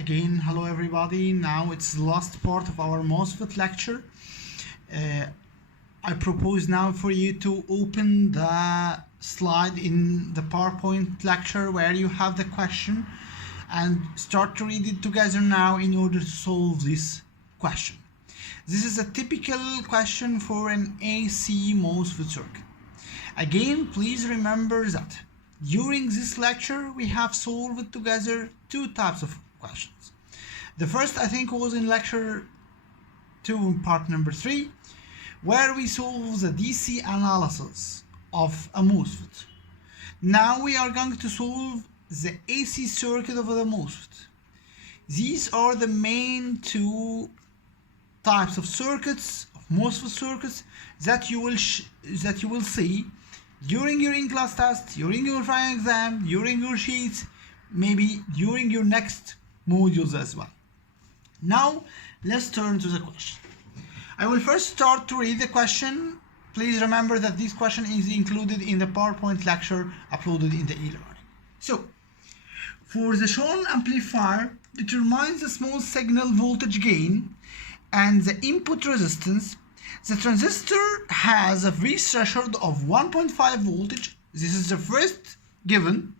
Again, hello everybody. Now it's the last part of our MOSFET lecture. I propose now for you to open the slide in the PowerPoint lecture where you have the question and start to read it together now in order to solve this question. This is a typical question for an AC MOSFET circuit. Again, please remember that during this lecture we have solved together two types of questions. The first, I think, was in lecture 2, part number 3, where we solved the DC analysis of a MOSFET. Now we are going to solve the AC circuit of the MOSFET. These are the main two types of circuits, of MOSFET circuits, that you will see during your in-class test, during your final exam, during your sheets, maybe during your next modules as well. Now let's turn to the question. I will first start to read the question. Please remember that this question is included in the PowerPoint lecture uploaded in the e-learning. So, for the shown amplifier determines the small signal voltage gain and the input resistance. The transistor has a V threshold of 1.5 voltage. This is the first given.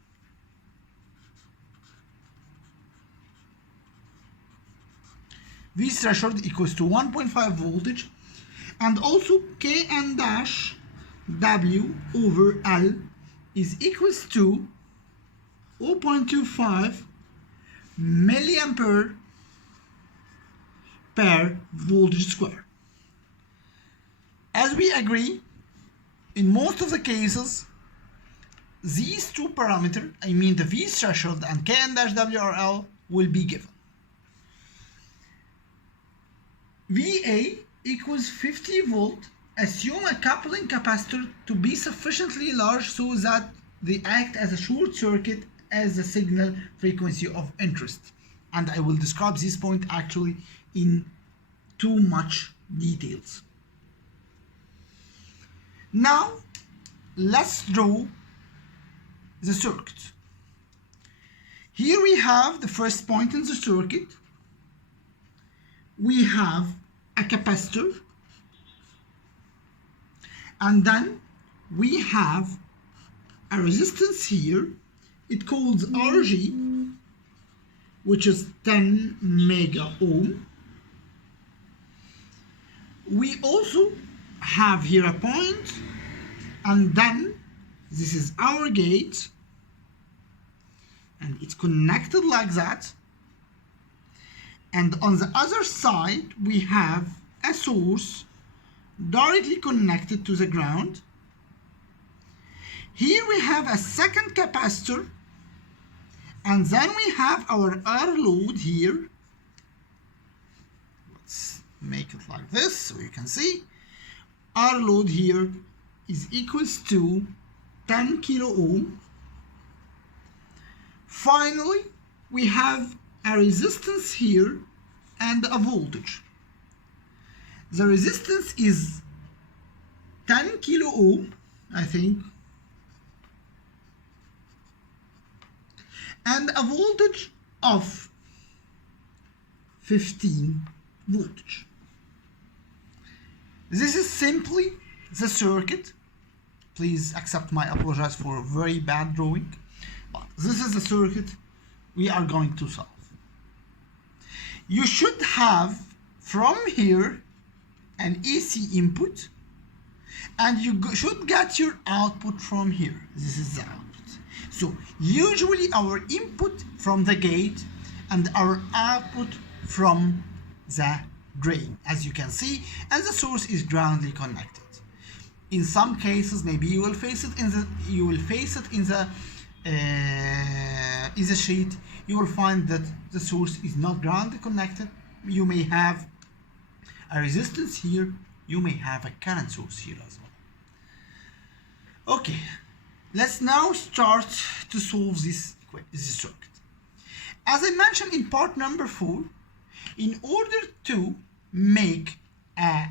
V threshold equals to 1.5 voltage, and also Kn dash W over L is equals to 0.25 milliampere per voltage square. As we agree, in most of the cases, these two parameters, I mean the V threshold and Kn dash W or L, will be given. VA equals 50 volt. Assume a coupling capacitor to be sufficiently large so that they act as a short circuit as the signal frequency of interest. And I will describe this point actually in too much details. Now let's draw the circuit. Here we have the first point in the circuit. We have a capacitor, and then we have a resistance here. It calls RG, which is 10 mega ohm. We also have here a point, and then this is our gate, and it's connected like that. And on the other side, we have a source directly connected to the ground. Here we have a second capacitor, and then we have our R load here. Let's make it like this so you can see. R load here is equals to 10 kilo ohm. Finally, we have a resistance here and a voltage. The resistance is 10 kilo ohm, I think, and a voltage of 15 voltage. This is simply the circuit. Please accept my apologies for very bad drawing, but this is the circuit we are going to solve. You should have from here an AC input, and you should get your output from here. This is the output. So usually our input from the gate and our output from the drain, as you can see, and the source is groundly connected. In some cases, maybe you will face it in the sheet. You will find that the source is not groundly connected. You may have a resistance here. You may have a current source here as well. Okay, let's now start to solve this circuit. As I mentioned in part number 4, in order to make an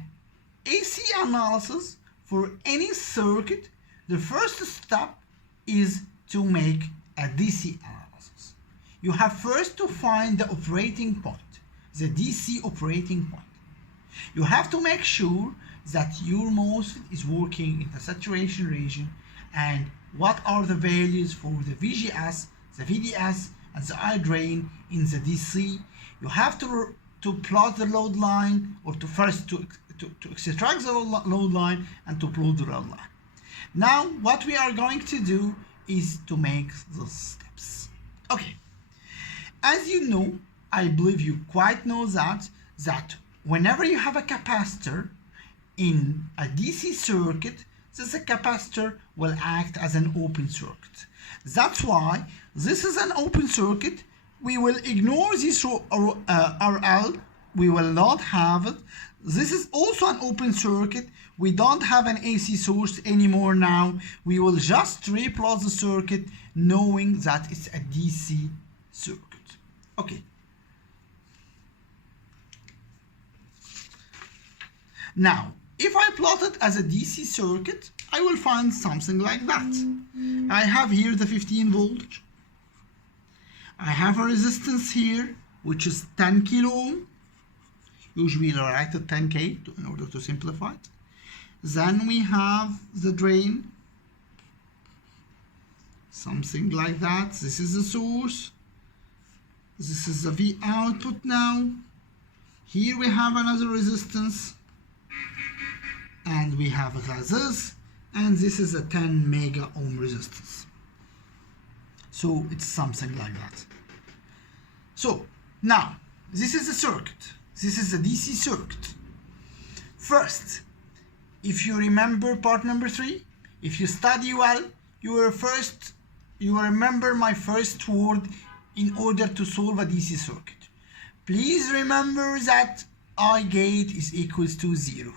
AC analysis for any circuit, the first step is to make a DC analysis. you have first to find the operating point, the DC operating point. You have to make sure that your MOSFET is working in the saturation region, and what are the values for the VGS, the VDS, and the I drain in the DC. You have to plot the load line, or to first to extract the load line and to plot the load line. Now what we are going to do is to make those steps. Okay, as you know, I believe you quite know that whenever you have a capacitor in a DC circuit, this capacitor will act as an open circuit. That's why this is an open circuit. We will ignore this RL. We will not have it. This is also an open circuit. We don't have an AC source anymore now. We will just replot the circuit knowing that it's a DC circuit. Okay. Now, if I plot it as a DC circuit, I will find something like that. I have here the 15 voltage. I have a resistance here, which is 10 kilo ohm. Usually I write it 10K in order to simplify it. Then we have the drain, something like that. This is the source. This is the V output now. Here we have another resistance. And we have this. And this is a 10 mega ohm resistance. So it's something like that. So now, this is the circuit. This is the DC circuit. First, if you remember part number 3, if you study well, you will remember my first word in order to solve a DC circuit. Please remember that I gate is equals to 0.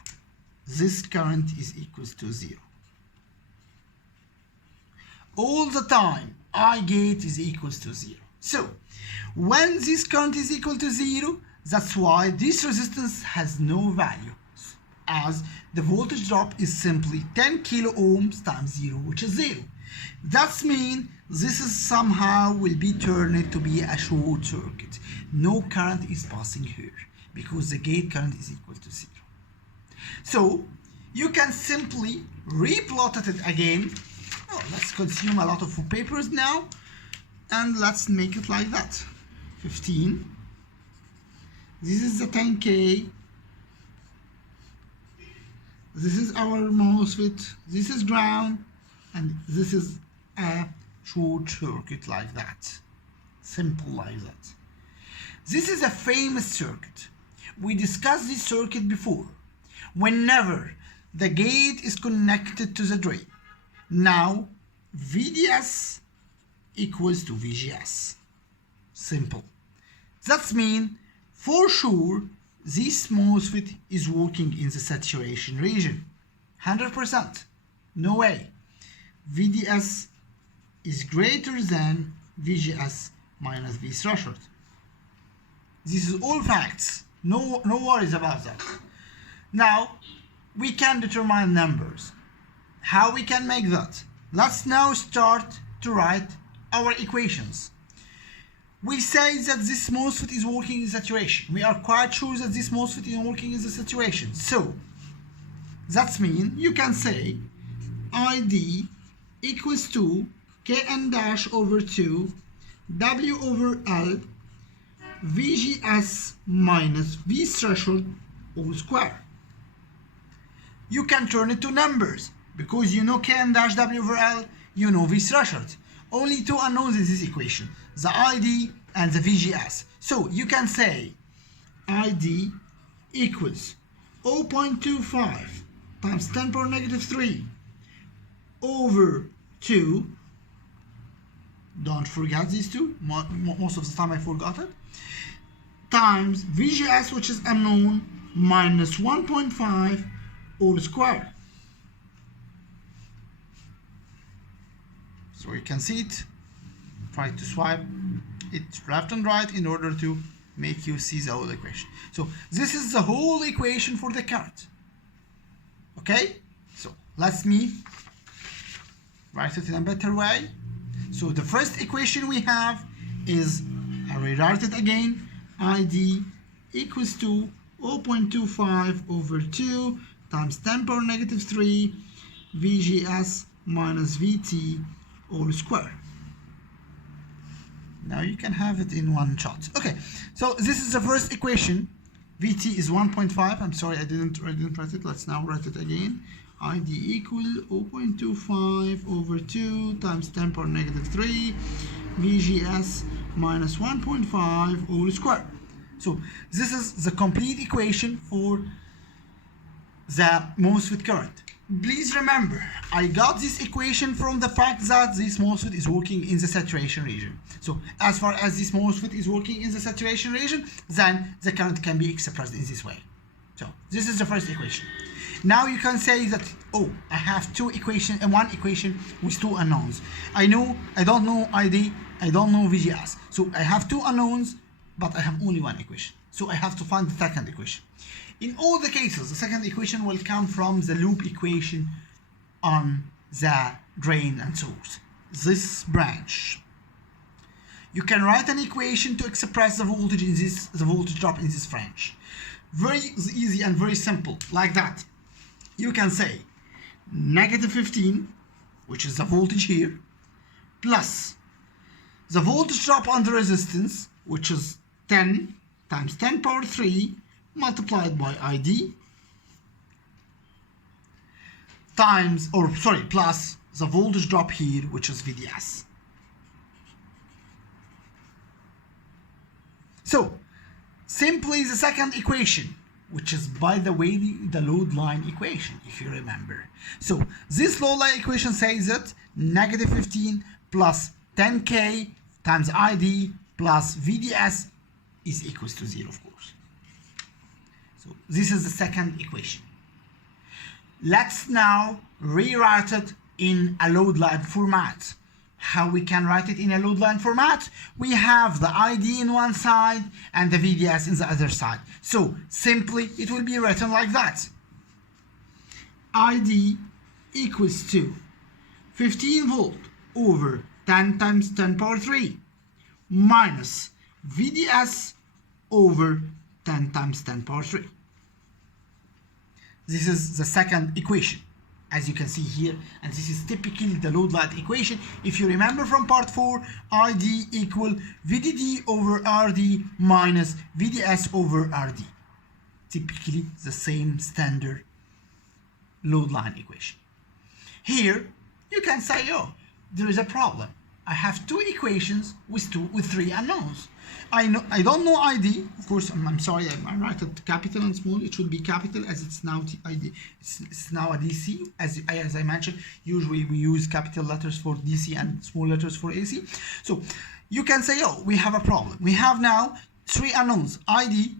This current is equals to 0. All the time, I gate is equals to 0. So, when this current is equal to 0, that's why this resistance has no value, as the voltage drop is simply 10 kilo ohms times 0, which is 0. That means this is somehow will be turned to be a short circuit. No current is passing here because the gate current is equal to 0. So you can simply replot it again. Oh, let's consume a lot of papers now, and let's make it like that. 15. This is the 10K. This is our MOSFET. This is ground, and this is a short circuit like that. Simple like that. This is a famous circuit. We discussed this circuit before. Whenever the gate is connected to the drain, now VDS equals to VGS. Simple. That means for sure this MOSFET is working in the saturation region. 100%. No way. VDS is greater than VGS minus V threshold. This is all facts. No worries about that. Now we can determine numbers. How we can make that? Let's now start to write our equations. We say that this MOSFET is working in saturation. We are quite sure that this MOSFET is working in the saturation. So that means you can say ID equals to Kn dash over 2 W over L VGS minus V threshold all square. You can turn it to numbers because you know Kn dash W over L, you know V threshold. Only two unknowns in this equation, the ID and the VGS. So you can say ID equals 0.25 times 10 power negative 3 over 2. Don't forget these two. Most of the time I forgot it. Times VGS, which is unknown, minus 1.5 all squared. So you can see it. Try to swipe it left and right in order to make you see the whole equation. So this is the whole equation for the current. Okay? So let me write it in a better way. So the first equation we have is I rewrite it again. ID equals to 0.25 over 2 times 10 power negative 3 VGS minus VT all square. Now you can have it in one shot. Okay, so this is the first equation. VT is 1.5. I'm sorry, I didn't write it. Let's now write it again. ID equal 0.25 over 2 times 10 power negative 3 VGS minus 1.5 all square. So this is the complete equation for the MOSFET current. Please remember, I got this equation from the fact that this MOSFET is working in the saturation region. So as far as this MOSFET is working in the saturation region, then the current can be expressed in this way. So this is the first equation. Now you can say that, oh, I have two equations and one equation with two unknowns. I don't know ID, I don't know VGS. So I have two unknowns, but I have only one equation. So I have to find the second equation. In all the cases, the second equation will come from the loop equation on the drain and source, this branch. You can write an equation to express the voltage in this, the voltage drop in this branch. Very easy and very simple, like that. You can say negative 15, which is the voltage here, plus the voltage drop on the resistance, which is 10 times 10 power 3 multiplied by ID times, plus the voltage drop here, which is VDS. So simply the second equation, which is, by the way, the load line equation, if you remember. So this load line equation says that negative 15 plus 10K times ID plus VDS is equals to 0, of course. So this is the second equation. Let's now rewrite it in a load line format. How we can write it in a load line format? We have the ID in one side and the VDS in the other side. So simply it will be written like that. ID equals to 15 volt over 10 times 10 power 3 minus VDS over 10 times 10 power 3. This is the second equation, as you can see here, and this is typically the load line equation. If you remember from part 4, ID equal VDD over RD minus VDS over RD. Typically the same standard load line equation. Here you can say, oh, there is a problem. I have two equations with three unknowns. I don't know ID. Of course, I'm sorry, I write it capital and small. It should be capital as it's now ID. It's now a DC. As I mentioned, usually we use capital letters for DC and small letters for AC. So you can say, oh, we have a problem. We have now three unknowns: ID,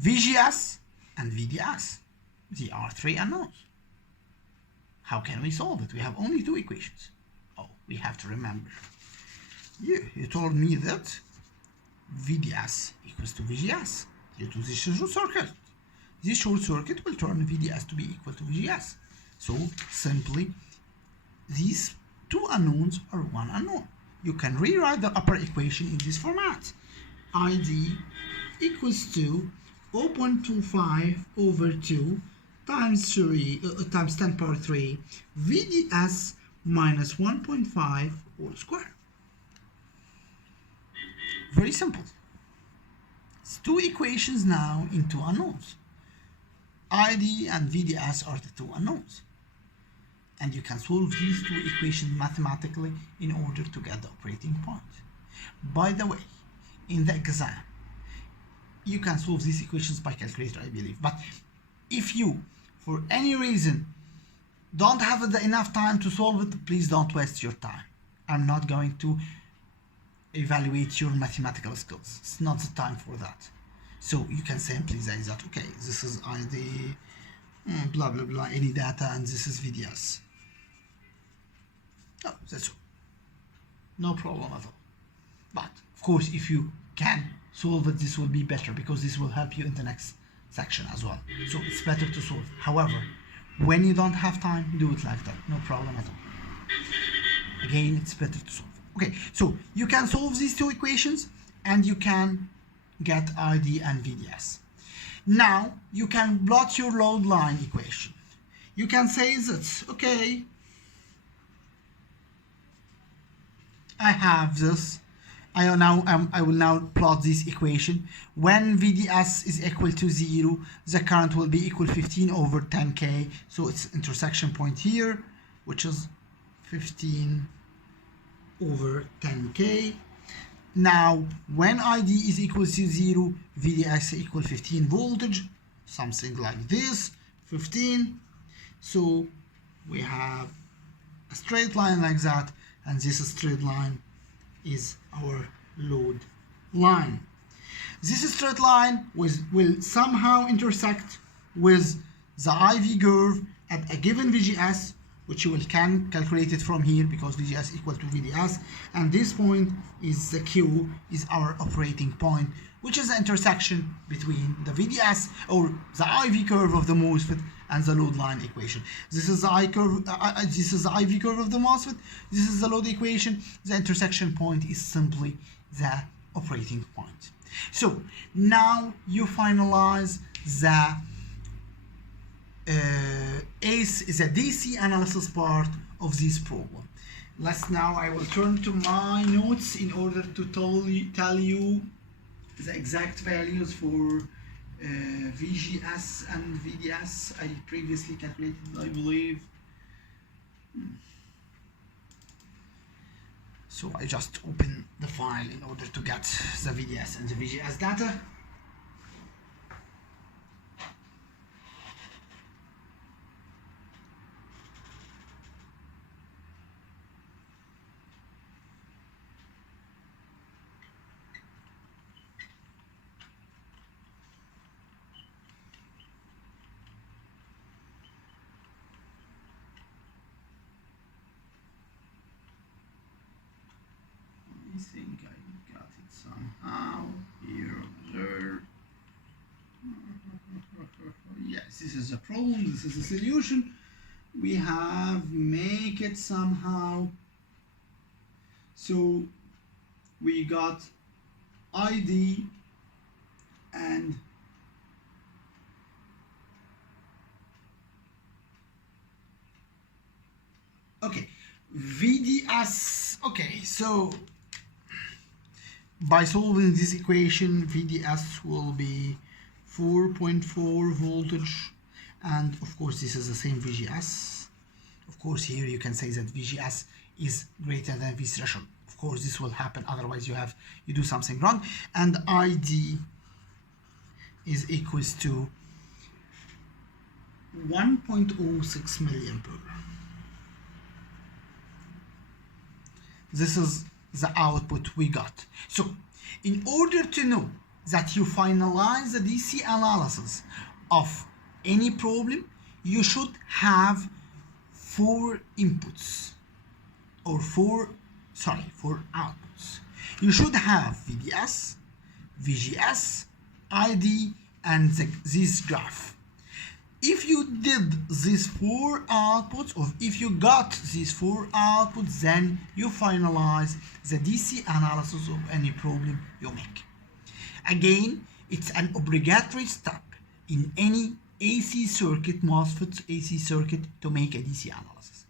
VGS, and VDS. They are three unknowns. How can we solve it? We have only two equations. Oh, we have to remember. You told me that VDS equals to VGS due to this short circuit. This short circuit will turn VDS to be equal to VGS. So simply these two unknowns are one unknown. You can rewrite the upper equation in this format. ID equals to 0.25 over 2 times 10 power 3 VDS minus 1.5 all square. Very simple. It's two equations now in two unknowns. ID and VDS are the two unknowns. And you can solve these two equations mathematically in order to get the operating point. By the way, in the exam, you can solve these equations by calculator, I believe. But if you, for any reason, don't have enough time to solve it, please don't waste your time. I'm not going to evaluate your mathematical skills. It's not the time for that. So you can simply say that, okay, this is ID, blah, blah, blah, any data, and this is VDS. Oh, that's all. No problem at all. But, of course, if you can solve it, this will be better, because this will help you in the next section as well. So it's better to solve. However, when you don't have time, do it like that. No problem at all. Again, it's better to solve. Okay, so you can solve these two equations and you can get ID and VDS. Now you can plot your load line equation. You can say that, okay, I have this. I will now plot this equation. When VDS is equal to 0, the current will be equal 15 over 10K. So it's intersection point here, which is 15 over 10K. Now, when ID is equal to 0, VDS equal 15 voltage, something like this, 15. So we have a straight line like that, and this straight line is our load line. This straight line will somehow intersect with the IV curve at a given VGS, which you can calculate it from here because VGS equal to VDS, and this point is the Q, is our operating point, which is the intersection between the VDS or the IV curve of the MOSFET and the load line equation. This is the this is the IV curve of the MOSFET. This is the load equation. The intersection point is simply the operating point. So now you finalize the DC analysis part of this problem. I will turn to my notes in order to tell you the exact values for VGS and VDS. I previously calculated, I believe. So I just open the file in order to get the VDS and the VGS data. I think I got it somehow here or there. Yes, this is a problem, this is a solution. We have make it somehow. So we got ID and okay, VDS. Okay, so by solving this equation, VDS will be 4.4 voltage, and of course this is the same VGS. Of course here you can say that VGS is greater than V threshold. Of course this will happen, otherwise you do something wrong. And ID is equals to 1.06 milliampere. This is the output we got. So in order to know that you finalize the DC analysis of any problem, you should have four inputs or four outputs. You should have VDS, VGS, ID, and this graph. If you did these four outputs, or if you got these four outputs, then you finalize the DC analysis of any problem you make. Again, it's an obligatory step in any AC circuit, MOSFET AC circuit, to make a DC analysis.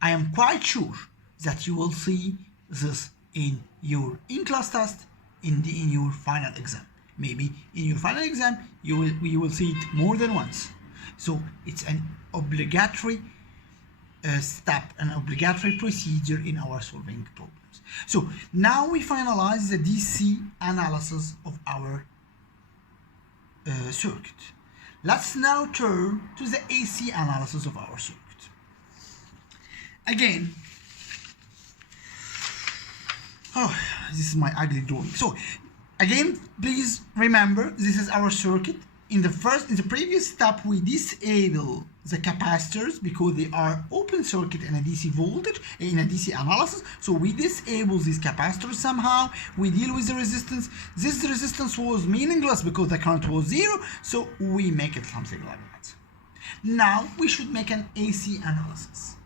I am quite sure that you will see this in your in-class test, in your final exam. Maybe in your final exam you will see it more than once. So it's an obligatory step, an obligatory procedure in our solving problems. So now we finalize the DC analysis of our circuit. Let's now turn to the AC analysis of our circuit. Again, this is my ugly drawing. So again, please remember, this is our circuit. In the previous step, we disable the capacitors because they are open circuit in a DC voltage, in a DC analysis. So we disable these capacitors somehow. We deal with the resistance. This resistance was meaningless because the current was 0. So we make it something like that. Now we should make an AC analysis.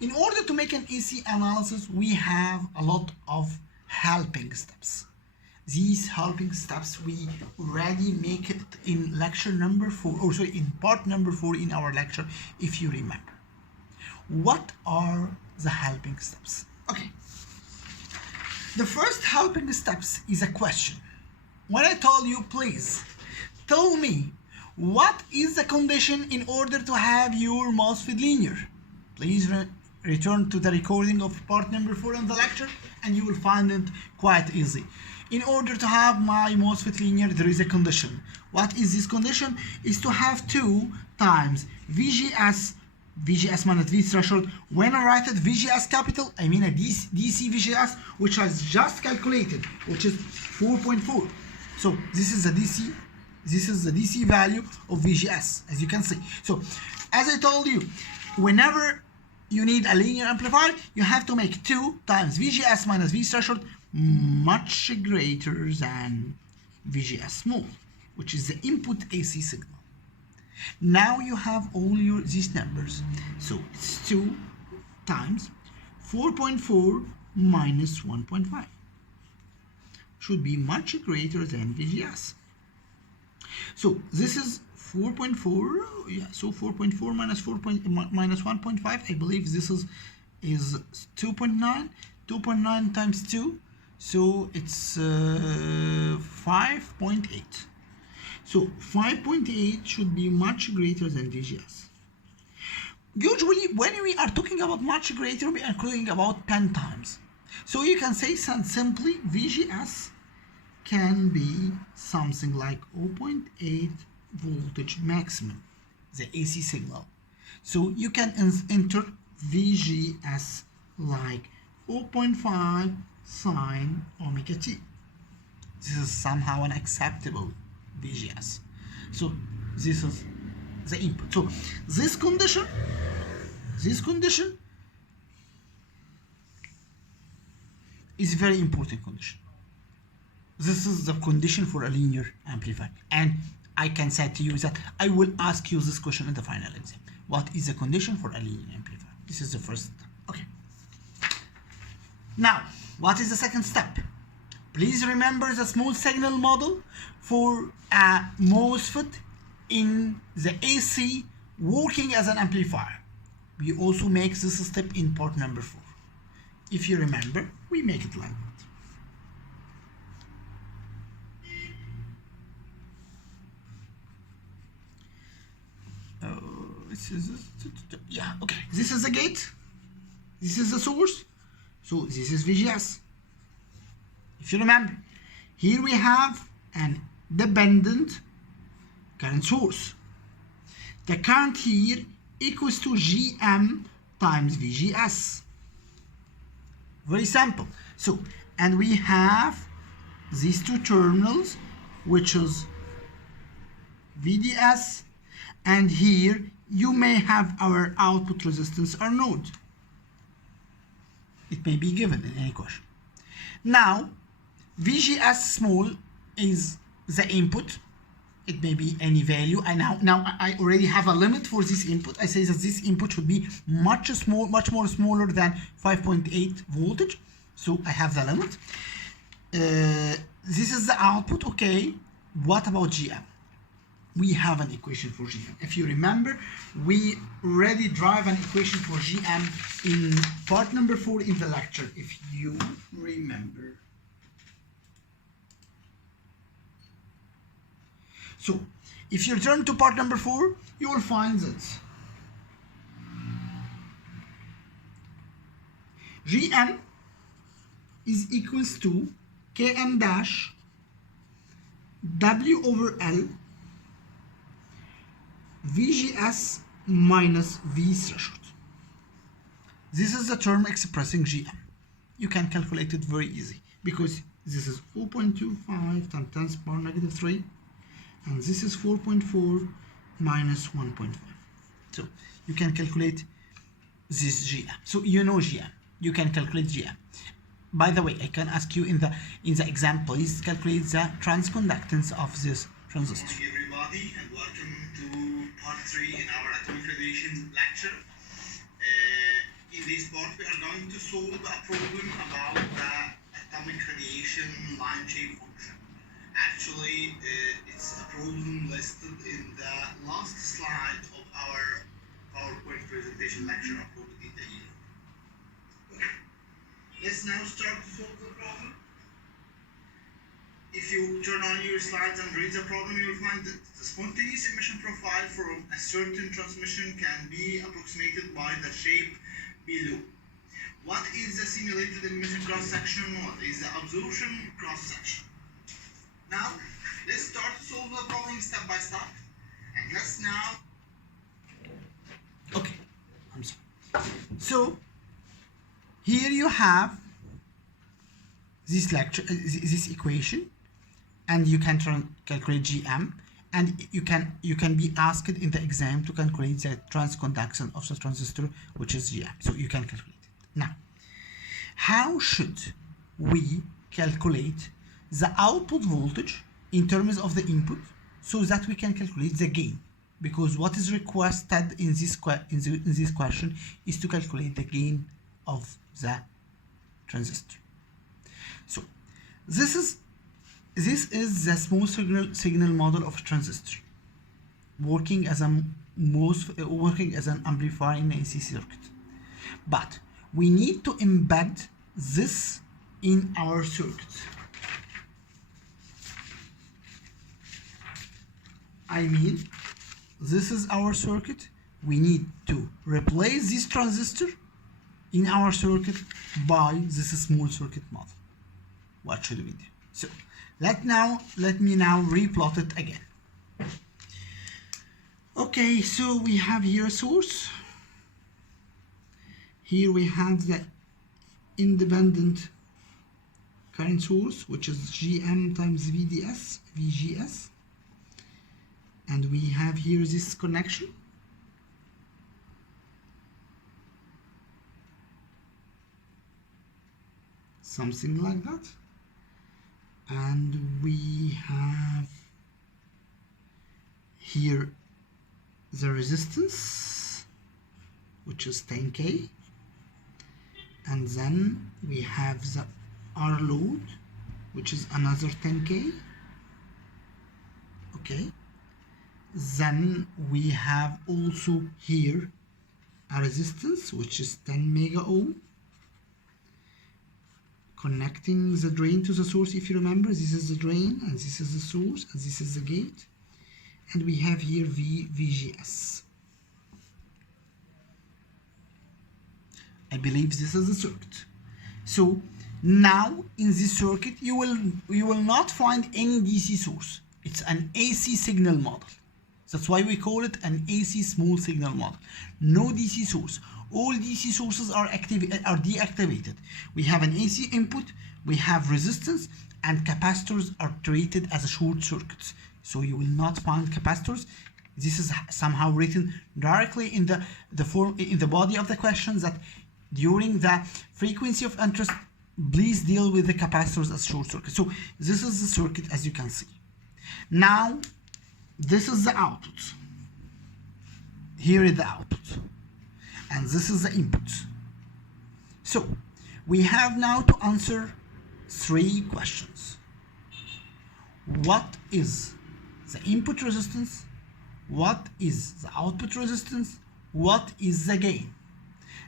In order to make an AC analysis, we have a lot of helping steps. these helping steps we already make it in lecture number 4, or sorry, in part number 4 in our lecture, if you remember. What are the helping steps? Okay. The first helping steps is a question. When I told you, please tell me what is the condition in order to have your MOSFET linear, please return to the recording of part number 4 in the lecture and you will find it quite easy. In order to have my MOSFET linear, there is a condition. What is this condition? Is to have 2 times VGS minus V threshold. When I write it VGS capital, I mean a DC VGS, which I just calculated, which is 4.4. So this is the DC value of VGS, as you can see. So as I told you, whenever you need a linear amplifier, you have to make 2 times VGS minus V threshold much greater than VGS small, which is the input AC signal. Now you have all these numbers. So it's 2 times 4.4 minus 1.5. Should be much greater than VGS. So this is 4.4. Yeah, so 4.4 minus 1.5. I believe this is 2.9. 2.9 times 2. So it's 5.8. So 5.8 should be much greater than VGS. Usually when we are talking about much greater, we are talking about 10 times. So you can say simply VGS can be something like 0.8 voltage maximum, the AC signal. So you can enter VGS like 0.5 sine omega t. This is somehow an acceptable VGS. So this is the input. So this condition is very important condition. This is the condition for a linear amplifier, and I can say to you that I will ask you this question in the final exam. What is the condition for a linear amplifier? This is the first step. Okay. Now, what is the second step? Please remember the small signal model for a MOSFET in the AC working as an amplifier. We also make this step in part number 4. If you remember, we make it like that. Yeah, okay. This is the gate. This is the source. So this is VGS. If you remember, here we have an dependent current source. The current here equals to GM times VGS. Very simple. So, and we have these 2 terminals, which is VDS, and here you may have our output resistance or node. It may be given in any question. Now, VGS small is the input. It may be any value. And now I already have a limit for this input. I say that this input should be much more smaller than 5.8 voltage. So I have the limit. This is the output. Okay. What about GM? We have an equation for GM. If you remember, we already drive an equation for GM in part number 4 in the lecture, if you remember. So, if you return to part number 4, you will find that GM is equals to Km dash W over L VGS minus V threshold. This is the term expressing GM. You can calculate it very easy because this is 0.25 times 10 to the power negative 3, and this is 4.4 minus 1.5. So you can calculate this GM. So you know GM. You can calculate GM. By the way, I can ask you in the example, please calculate the transconductance of this transistor. Good morning, everybody, and welcome to part 3 in our atomic radiation lecture. In this part, we are going to solve a problem about the atomic radiation line shape function. Actually, it's a problem listed in the last slide of our PowerPoint presentation lecture uploaded in the email. Okay. Let's now start to solve the problem. If you turn on your slides and read the problem, you will find that the spontaneous emission profile for a certain transmission can be approximated by the shape below. What is the simulated emission cross-section? What is the absorption cross-section? Now, let's start to solve the problem step by step. And let's now... Okay, I'm sorry. So, here you have this lecture, this equation, and you can calculate GM, and you can be asked in the exam to calculate the transconduction of the transistor, which is GM. So you can calculate it. Now, how should we calculate the output voltage in terms of the input so that we can calculate the gain? Because what is requested in this question is to calculate the gain of the transistor. So this is the small signal model of a transistor working as an amplifier in an AC circuit. But we need to embed this in our circuit. I mean, this is our circuit. We need to replace this transistor in our circuit by this small circuit model. What should we do? So let me now replot it again. Okay, so we have here a source. Here we have the independent current source, which is GM times VGS. And we have here this connection. Something like that. And we have here the resistance, which is 10K, and then we have the R load, which is another 10K. Okay, then we have also here a resistance, which is 10 mega ohm, connecting the drain to the source. If you remember, this is the drain and this is the source and this is the gate, and we have here VGS. I believe this is the circuit. So now in this circuit you will not find any DC source. It's an AC signal model. That's why we call it an AC small signal model. No DC source. All DC sources are deactivated. We have an AC input, we have resistance, and capacitors are treated as short circuits. So you will not find capacitors. This is somehow written directly in the body of the question, that during the frequency of interest, please deal with the capacitors as short circuits. So this is the circuit, as you can see. Now this is the output. Here is the output. And this is the input. So we have now to answer 3 questions. What is the input resistance? What is the output resistance? What is the gain?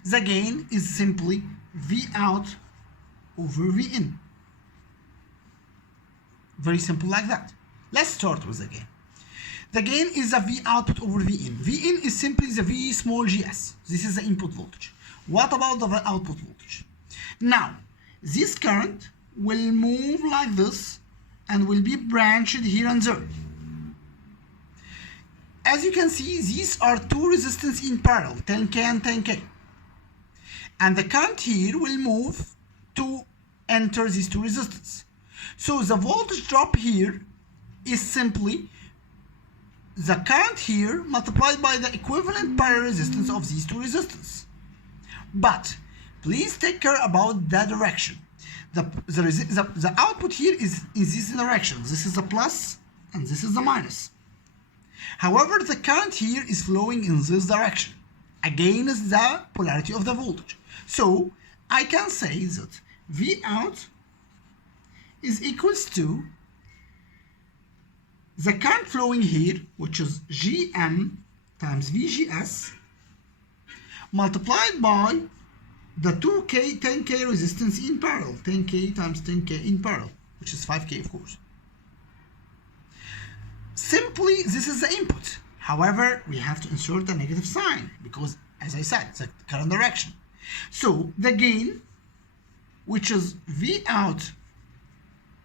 The gain is simply V out over V in. Very simple like that. Let's start with the gain. The gain is the V output over V in. V in is simply the V small gs. This is the input voltage. What about the output voltage? Now, this current will move like this and will be branched here and there. As you can see, these are 2 resistors in parallel, 10K and 10K. And the current here will move to enter these 2 resistors. So the voltage drop here is simply the current here multiplied by the equivalent parallel resistance of these 2 resistors. But please take care about the direction. The output here is in this direction. This is the plus and this is the minus. However, the current here is flowing in this direction against the polarity of the voltage. So I can say that V out is equals to the current flowing here, which is Gm times VGS, multiplied by the 10K resistance in parallel, 10K times 10K in parallel, which is 5K of course. Simply, this is the input. However, we have to insert a negative sign because, as I said, it's the current direction. So the gain, which is V out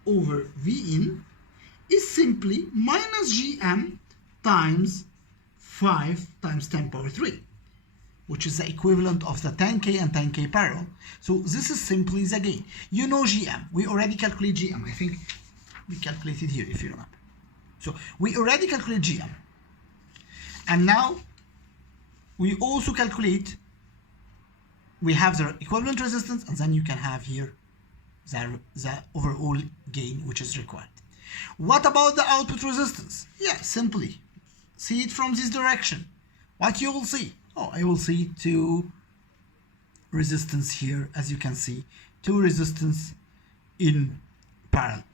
over V in, is simply minus Gm times 5 times 10 power 3, which is the equivalent of the 10K and 10K parallel. So this is simply the gain. You know Gm. We already calculate Gm. I think we calculated here, if you remember. So we already calculate Gm. And now we also calculate, we have the equivalent resistance, and then you can have here the overall gain which is required. What about the output resistance? Yeah, simply see it from this direction. What you will see? Oh, I will see two resistance here, as you can see, two resistance in parallel.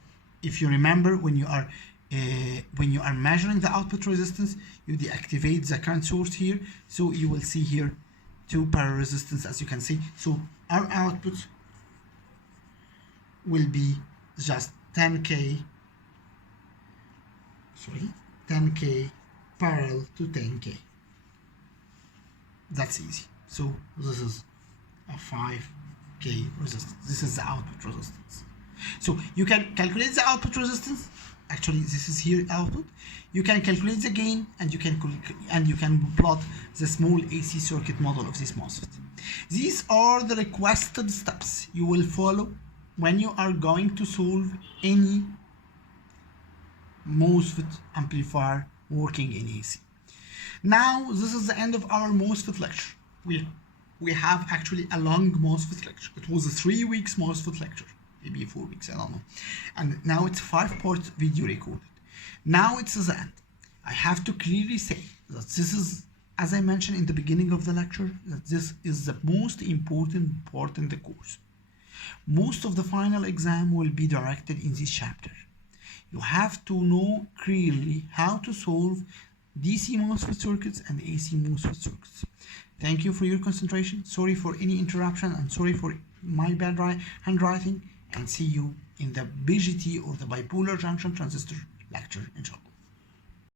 If you remember, when you are measuring the output resistance, you deactivate the current source here, so you will see here two parallel resistance, as you can see. So our output will be just 10K parallel to 10K. That's easy. So this is a 5K resistance. This is the output resistance. So you can calculate the output resistance. Actually, this is here output. You can calculate the gain, and you can plot the small AC circuit model of this MOSFET. These are the requested steps you will follow when you are going to solve any MOSFET amplifier working in AC. Now, this is the end of our MOSFET lecture. We have actually a long MOSFET lecture. It was a 3 weeks MOSFET lecture. Maybe 4 weeks, I don't know. And now it's 5-part video recorded. Now it's the end. I have to clearly say that this is, as I mentioned in the beginning of the lecture, that this is the most important part in the course. Most of the final exam will be directed in this chapter. You have to know clearly how to solve DC MOSFET circuits and AC MOSFET circuits. Thank you for your concentration. Sorry for any interruption, and sorry for my bad handwriting. And see you in the BGT, or the bipolar junction transistor lecture, inshallah.